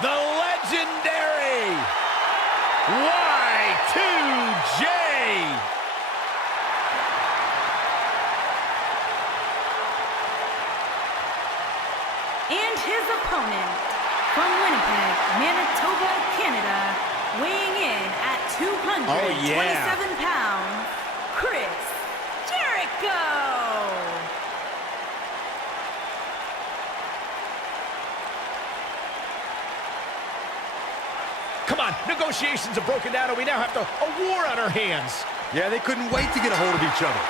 the legendary Y2J. And his opponent, from Winnipeg, Manitoba, Canada, weighing in at 227 pounds, Chris Jericho! Come on, negotiations have broken down and we now have a war on our hands. Yeah, they couldn't wait to get a hold of each other.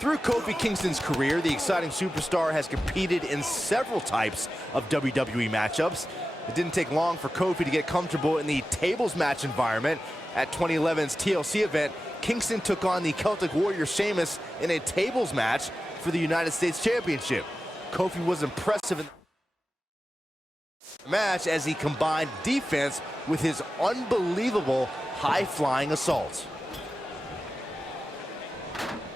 Through Kofi Kingston's career, the exciting superstar has competed in several types of WWE matchups. It didn't take long for Kofi to get comfortable in the tables match environment. At 2011's TLC event, Kingston took on the Celtic Warrior Sheamus in a tables match for the United States Championship. Kofi was impressive in the match as he combined defense with his unbelievable high-flying assault.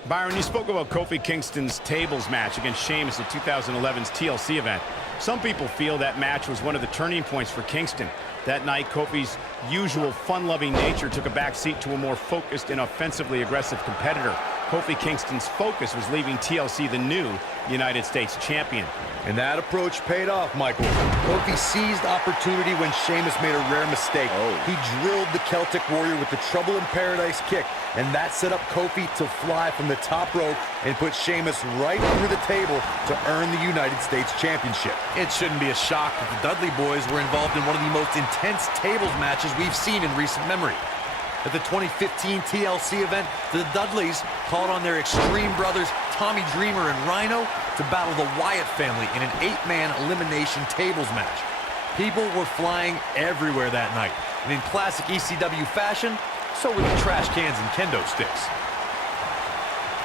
Byron, you spoke about Kofi Kingston's tables match against Sheamus at 2011's TLC event. Some people feel that match was one of the turning points for Kingston. That night, Kofi's usual fun-loving nature took a backseat to a more focused and offensively aggressive competitor. Kofi Kingston's focus was leaving TLC the new United States champion. And that approach paid off, Michael. Kofi seized opportunity when Sheamus made a rare mistake. He drilled the Celtic Warrior with the Trouble in Paradise kick, and that set up Kofi to fly from the top rope and put Sheamus right through the table to earn the United States Championship. It shouldn't be a shock that the Dudley boys were involved in one of the most intense tables matches we've seen in recent memory. At the 2015 TLC event, the Dudleys called on their Extreme brothers Tommy Dreamer and Rhino to battle the Wyatt family in an 8-man elimination tables match. People were flying everywhere that night, and in classic ECW fashion, so were the trash cans and kendo sticks.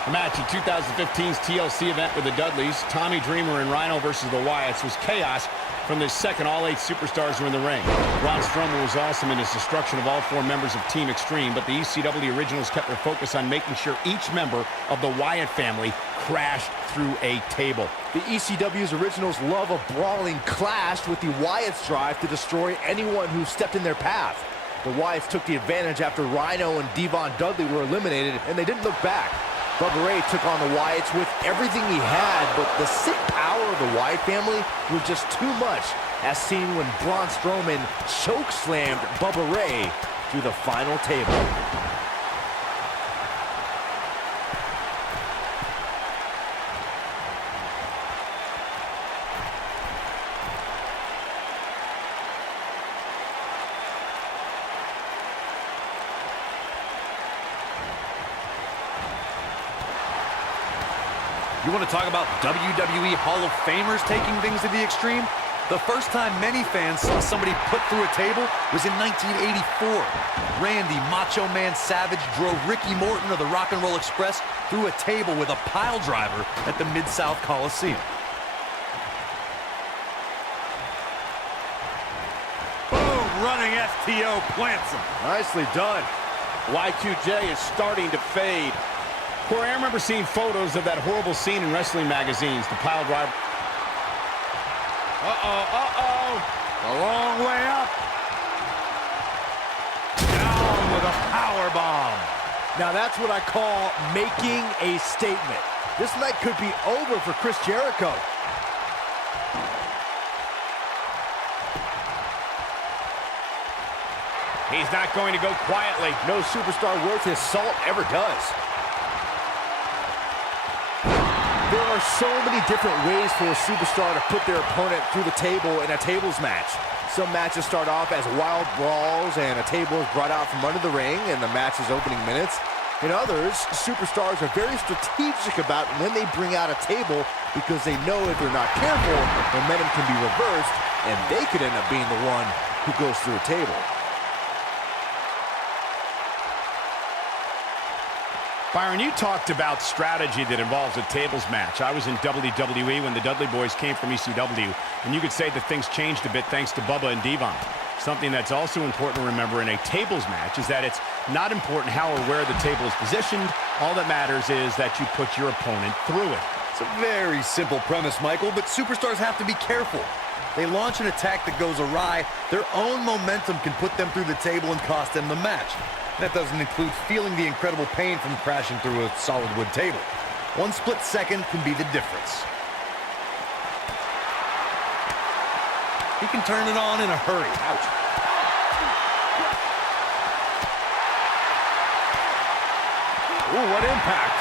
The match at 2015's TLC event with the Dudleys, Tommy Dreamer and Rhino versus the Wyatts, was chaos from the second all 8 superstars were in the ring. Braun Strowman was awesome in his destruction of all 4 members of Team Extreme, but the ECW originals kept their focus on making sure each member of the Wyatt family crashed through a table. The ECW's originals love a brawling clash, with the Wyatts' drive to destroy anyone who stepped in their path. The Wyatts took the advantage after Rhino and Devon Dudley were eliminated, and they didn't look back. Bubba Ray took on the Wyatts with everything he had, but the sick power of the Wyatt family was just too much, as seen when Braun Strowman choke-slammed Bubba Ray through the final table. You want to talk about WWE Hall of Famers taking things to the extreme? The first time many fans saw somebody put through a table was in 1984. Randy Macho Man Savage drove Ricky Morton of the Rock and Roll Express through a table with a pile driver at the Mid-South Coliseum. Boom, running STO plants him. Nicely done. Y2J is starting to fade. Corey, I remember seeing photos of that horrible scene in wrestling magazines, the pile driver. A long way up. Down with a power bomb. Now that's what I call making a statement. This night could be over for Chris Jericho. He's not going to go quietly. No superstar worth his salt ever does. There are so many different ways for a superstar to put their opponent through the table in a tables match. Some matches start off as wild brawls and a table is brought out from under the ring in the match's opening minutes. In others, superstars are very strategic about when they bring out a table because they know if they're not careful, momentum can be reversed and they could end up being the one who goes through a table. Byron, you talked about strategy that involves a tables match. I was in WWE when the Dudley Boys came from ECW, and you could say that things changed a bit thanks to Bubba and Devon. Something that's also important to remember in a tables match is that it's not important how or where the table is positioned. All that matters is that you put your opponent through it. It's a very simple premise, Michael, but superstars have to be careful. They launch an attack that goes awry, their own momentum can put them through the table and cost them the match. That doesn't include feeling the incredible pain from crashing through a solid wood table. One split second can be the difference. He can turn it on in a hurry. Ouch. Ooh, what impact.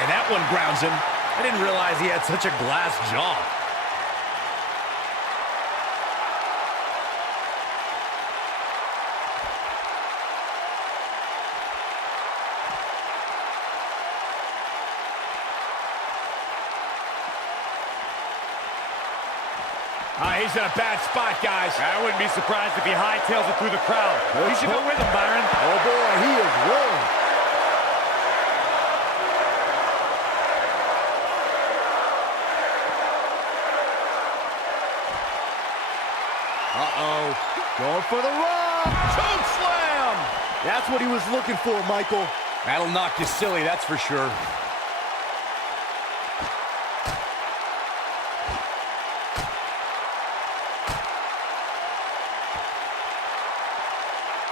And that one grounds him. I didn't realize he had such a glass jaw. He's in a bad spot, guys. I wouldn't be surprised if he hightails it through the crowd. You should go with him, Byron. Oh boy, he is rolling. Uh-oh. Going for the run. Choke slam! That's what he was looking for, Michael. That'll knock you silly, that's for sure.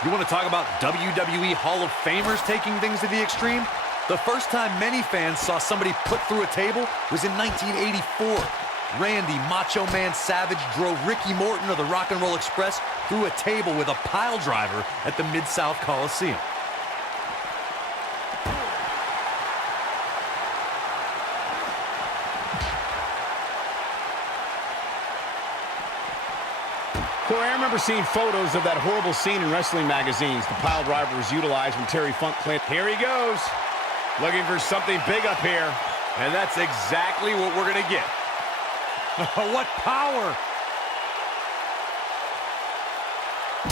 You want to talk about WWE Hall of Famers taking things to the extreme? The first time many fans saw somebody put through a table was in 1984. Randy Macho Man Savage drove Ricky Morton of the Rock and Roll Express through a table with a pile driver at the Mid-South Coliseum. Corey, I remember seeing photos of that horrible scene in wrestling magazines. The pile driver was utilized when Terry Funk claimed. Here he goes. Looking for something big up here. And that's exactly what we're going to get. What power!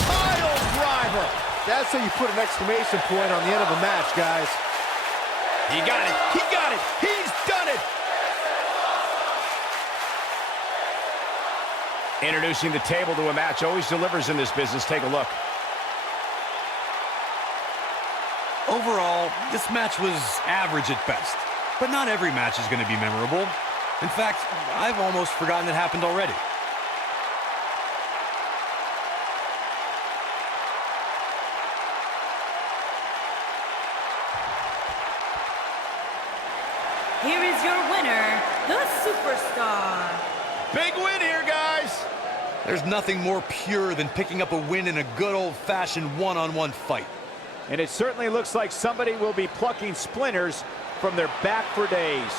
Pile driver! That's how you put an exclamation point on the end of a match, guys. He got it! He got it! He's done it! Introducing the table to a match always delivers in this business. Take a look. Overall, this match was average at best. But not every match is going to be memorable. In fact, I've almost forgotten it happened already. Here is your winner, the Superstar. Big win here, guys! There's nothing more pure than picking up a win in a good old-fashioned one-on-one fight. And it certainly looks like somebody will be plucking splinters from their back for days.